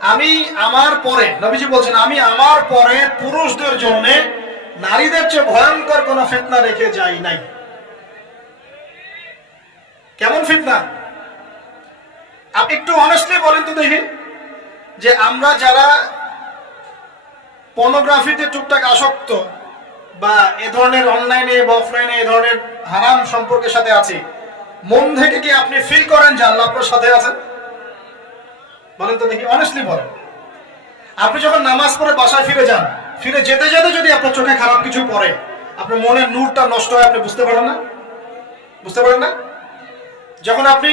আমি আমার পরে, নবীজি বলছেন, আমি আমার পরে পুরুষদের জন্য নারীদের চেয়ে ভয়ঙ্কর কোন ফিতনা রেখে যাই নাই। কেমন ফিতনা? আপনি একটু অনেস্টলি বলেন তো দেখি, যে আমরা যারা পর্নোগ্রাফিতে টুকটাক আসক্ত বা এ ধরনের অনলাইনে বা অফলাইনে এ ধরনের হারাম সম্পর্কের সাথে আছি, মন থেকে কি আপনি ফিল করেন যে আল্লাহ আপনার সাথে আছেন? বলেন তো দেখি অনেস্টলি বলেন। আপনি যখন নামাজ পড়ে বাসায় ফিরে যান, ফিরে যেতে যেতে যদি আপনার চোখে খারাপ কিছু পড়ে, আপনার মনের নূরটা নষ্ট হয়, আপনি বুঝতে পারেন না? বুঝতে পারেন না? যখন আপনি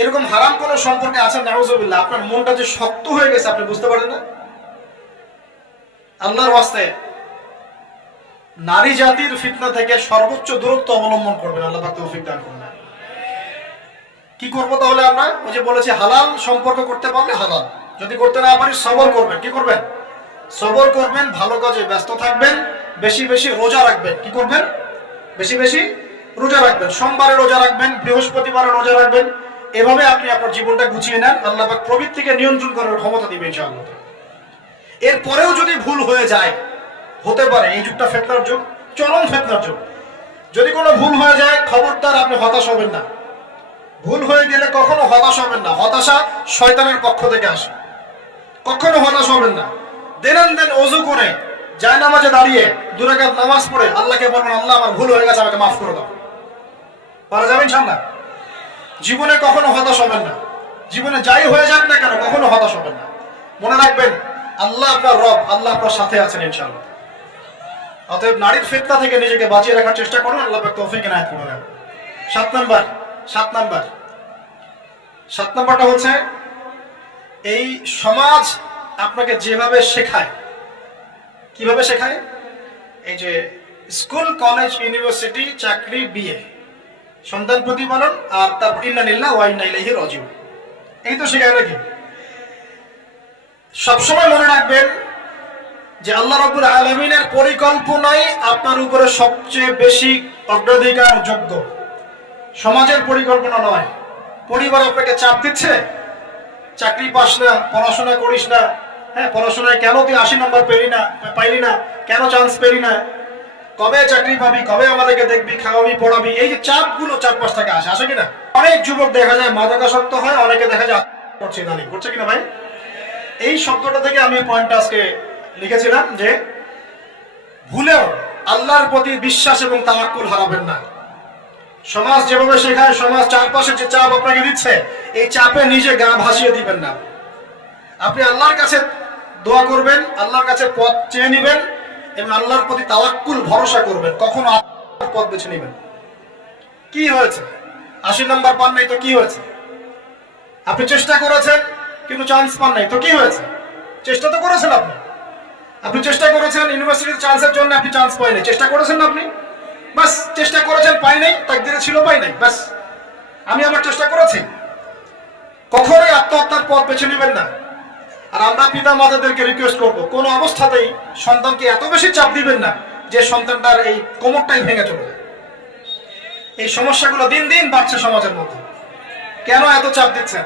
এরকম হারাম কোন সম্পর্কে আছেন, নাউজুবিল্লাহ, আপনার মনটা যে শক্ত হয়ে গেছে, আপনি বুঝতে পারেন না? আল্লাহর ওয়াস্তে, নারী জাতির ফিতনা থেকে সর্বোচ্চ দূরত্ব অবলম্বন করবেন, আল্লাহ তৌফিক দান করবেন কি করব তাহলে আমরা? ওই যে বলেছি, হালাল সম্পর্ক করতে পারলে হালাল। যদি করতে না পারি সবর করবেন। কি করবেন? সবর করবেন, ভালো কাজে ব্যস্ত থাকবেন, বেশি বেশি রোজা রাখবেন। কি করবেন? বেশি বেশি রোজা রাখবেন। সোমবারে রোজা রাখবেন, বৃহস্পতিবারে রোজা রাখবেন। এভাবে আপনি আপনার জীবনটা গুছিয়ে নেন। আল্লাহ প্রবৃত্তিকে নিয়ন্ত্রণ করার ক্ষমতা দিবে ইনশাআল্লাহ। এরপরেও যদি ভুল হয়ে যায়, হতে পারে, এই যুগটা ফেতনার যুগ, চরম ফেতনার যুগ। যদি কোনো ভুল হয়ে যায়, খবরদার আপনি হতাশ হবেন না। ভুল হয়ে গেলে কখনো হতাশ হবেন না। হতাশা শয়তানের পক্ষ থেকে আসে। কখনো হতাশ হবেন না। দেন দেন অজু করে, যায় নামাজে দাঁড়িয়ে দুরাকাত নামাজ পড়ে, আল্লাহকে বলবেন, আল্লাহ, আমার ভুল হয়ে গেছে, আমাকে মাফ করে দাও। পারা যাবেন সামনা? জীবনে কখনো হতাশ হবেন না। জীবনে যাই হয়ে যাক না কেন, কখনো হতাশ হবেন না। মনে রাখবেন, আল্লাহ আপনার রব, আল্লাহ আপনার সাথে আছেন ইনশাআল্লাহ। অতএব নারীর ফিতনা থেকে নিজেকে বাঁচিয়ে রাখার চেষ্টা করুন, আল্লাহ তৌফিক এনায়েত করে দেন। সাত নাম্বার সাত নাম্বার। সাত নাম্বারটা হচ্ছে, এই সমাজ আপনাকে যেভাবে শেখায়, কীভাবে শেখায়? এই যে স্কুল, কলেজ, ইউনিভার্সিটি, চাকরি, বিয়ে, সন্তান প্রতিপালন আর তারপর ইন্নানিল্লাহ ওয়াইন্না ইলাইহি রাজিউন। এই তো শেখায় নাকি? সবসময় মনে রাখবেন যে আল্লাহ রাব্বুল আলামিনের পরিকল্পনাই আপনার উপরে সবচেয়ে বেশি অগ্রাধিকার যোগ্য সমাজের পরিকল্পনা নয়। পরিবার আপনাকে চাপ দিচ্ছে? চাকরি পাস না, পড়াশোনা করিস না। হ্যাঁ পড়াশোনায় কেন তুই আশি নম্বর পেলি না, পাইলি না? কেন চান্স পেলি না? কবে চাকরি পাবি, কবে আমাদেরকে দেখবি, খাওয়াবি, পড়াবি? এই যে চাপগুলো চারপাশ থেকে আসে আসে কিনা? অনেক যুবক দেখা যায় মাদকাসক্ত হয়, অনেকে দেখা যায় করছে ইদানিং। করছে কিনা ভাই? এই শব্দটা থেকে আমি পয়েন্টটা আজকে লিখেছিলাম যে, ভুলেও আল্লাহর প্রতি বিশ্বাস এবং তাওয়াক্কুল হারাবেন না। সমাজ যেভাবে শেখায়, সমাজ চারপাশে যে চাপ আপনাকে দিচ্ছে, এই চাপে নিজে গা ভাসিয়ে দিবেন না। আপনি আল্লাহর কাছে দোয়া করবেন, আল্লাহর কাছে পথ চেয়ে নেবেন এবং আল্লাহর প্রতি তাওয়াক্কুল, ভরসা করবেন। কখনো পথ বেছে নেবেন কি হয়েছে? আশি নাম্বার পান নাই তো কি হয়েছে? আপনি চেষ্টা করেছেন, কিন্তু চান্স পান নাই তো কি হয়েছে? চেষ্টা তো করেছেন আপনি। আপনি চেষ্টা করেছেন ইউনিভার্সিটির চান্সের জন্য আপনি চান্স পাইনি চেষ্টা করেছেন আপনি? বাস, চেষ্টা করেছেন, পাই নাই, তাকদিরে ছিল, পাই নাই, বাস। আমি আমার চেষ্টা করেছি। কখনোই আত্মহত্যার পথ বেছে নেবেন না। আর আমরা পিতা মাতাদেরকে রিকোয়েস্ট করব, কোন অবস্থাতেই সন্তানকে এত বেশি চাপ দিবেন না, যে সন্তানটার এই কোমরটাই ভেঙে চলে যায়। এই সমস্যাগুলো দিন দিন বাড়ছে সমাজের মধ্যে। কেন এত চাপ দিচ্ছেন?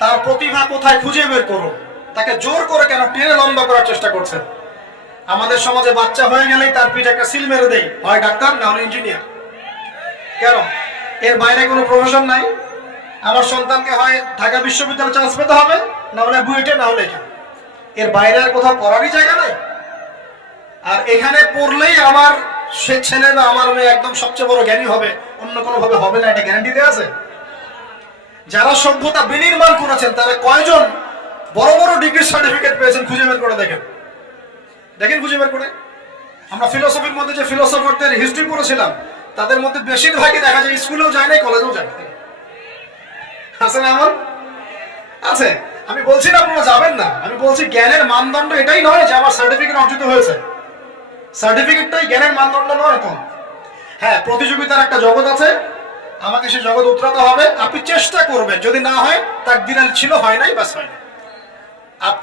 তার প্রতিভা কোথায় খুঁজে বের করুন? তাকে জোর করে কেন টেনে লম্বা করার চেষ্টা করছেন? আমাদের সমাজে বাচ্চা হয়ে গেলেই তার পিঠে একটা সিল মেরে দেয় হয় ডাক্তার, না হলে ইঞ্জিনিয়ার। কেন? এর বাইরে কোনো প্রফেশন নাই। আমার সন্তানকে হয় ঢাকা বিশ্ববিদ্যালয়ে চান্স পেতে হবে, না হলে বুয়েটে, না হলে এখানে। এর বাইরে আর কোথাও পড়ারই জায়গা নাই। আর এখানে পড়লেই আমার সে ছেলে বা আমার মেয়ে একদম সবচেয়ে বড় জ্ঞানী হবে। অন্য কোনো ভাবে হবে না, এটা গ্যারান্টি দেওয়া আছে। যারা সভ্যতা বিনির্মাণ করেছেন, তারা কয়জন বড় বড় ডিগ্রি সার্টিফিকেট পেয়েছেন, খুঁজে বের করে দেখেন। দেখেন খুঁজে বের করে। আমরা ফিলোসফির মধ্যে যে ফিলোসফারদের হিস্ট্রি পড়েছিলাম, তাদের মধ্যে বেশিরভাগই দেখা যায় স্কুলেও যায় নাই কলেজেও যায় নাই। আছে না এমন? আছে। আমি বলছি না আপনারা যাবেন না। আমি বলছি জ্ঞানের মানদণ্ড এটাই নয় যে আমার সার্টিফিকেট অর্জিত হয়েছে। সার্টিফিকেটটাই জ্ঞানের মানদণ্ড নয় এখন। হ্যাঁ প্রতিযোগিতার একটা জগৎ আছে। আমাকে সে জগৎ উতরাতে হবে। আপনি চেষ্টা করবেন। যদি না হয় তার দিনাল ছিল, হয় নাই, বাস হয় আ-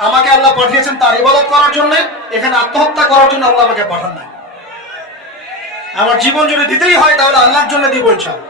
আমাকে আল্লাহ পাঠিয়েছেন তার ইবাদত করার জন্য, এখানে আত্মহত্যা করার জন্য আল্লাহ আমাকে পাঠান নাই। আমার জীবন যদি দিতেই হয়, তাহলে আল্লাহর জন্য দিব ইনশাআল্লাহ।